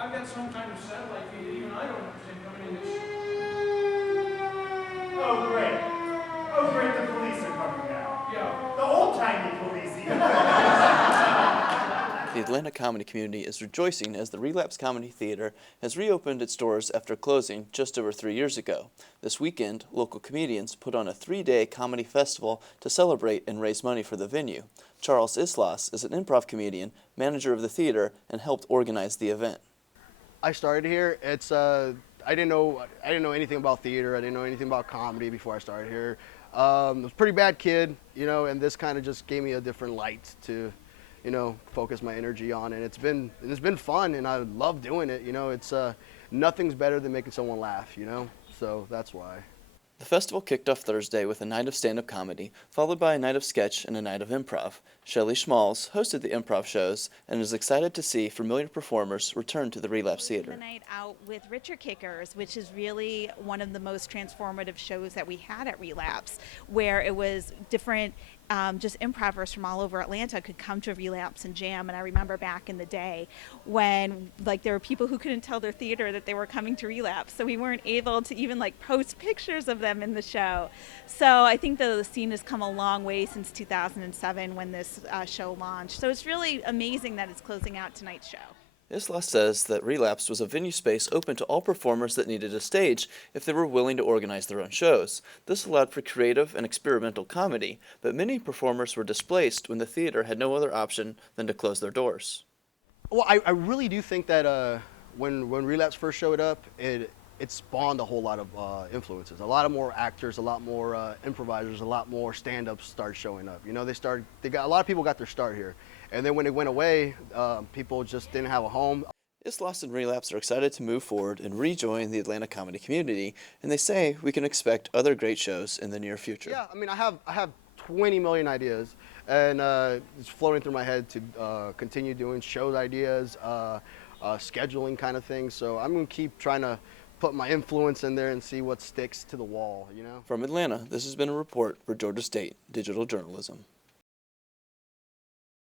I've got some kind of satellite feed that even I don't understand coming in this. Oh, great. Oh, great, the police are coming now. Yeah. The old-timey police, even. The Atlanta comedy community is rejoicing as the Relapse Comedy Theatre has reopened its doors after closing just over 3 years ago. This weekend, local comedians put on a 3-day comedy festival to celebrate and raise money for the venue. Charles Islas is an improv comedian, manager of the theater, and helped organize the event. I started here. I didn't know anything about theater. I didn't know anything about comedy before I started here. I was a pretty bad kid, and this kind of just gave me a different light to, focus my energy on. And it's been fun, and I love doing it. It's nothing's better than making someone laugh. So that's why. The festival kicked off Thursday with a night of stand-up comedy, followed by a night of sketch and a night of improv. Shelley Schmalz hosted the improv shows and is excited to see familiar performers return to the Relapse Theatre. The night out with Richer Kickers, which is really one of the most transformative shows that we had at Relapse, where it was different just improvers from all over Atlanta could come to Relapse and jam. And I remember back in the day when there were people who couldn't tell their theater that they were coming to Relapse, so we weren't able to even post pictures of them in the show. So I think the scene has come a long way since 2007 when this show launched. So it's really amazing that it's closing out tonight's show. Islas says that Relapse was a venue space open to all performers that needed a stage if they were willing to organize their own shows. This allowed for creative and experimental comedy, but many performers were displaced when the theater had no other option than to close their doors. Well, I really do think that when Relapse first showed up, it spawned a whole lot of influences. A lot of more actors, a lot more improvisers, a lot more stand-ups started showing up. A lot of people got their start here. And then when it went away, people just didn't have a home. Islas and Relapse are excited to move forward and rejoin the Atlanta comedy community, and they say we can expect other great shows in the near future. Yeah, I have 20 million ideas, and it's floating through my head to continue doing shows ideas, scheduling kind of things. So I'm going to keep trying to put my influence in there and see what sticks to the wall, From Atlanta, this has been a report for Georgia State Digital Journalism.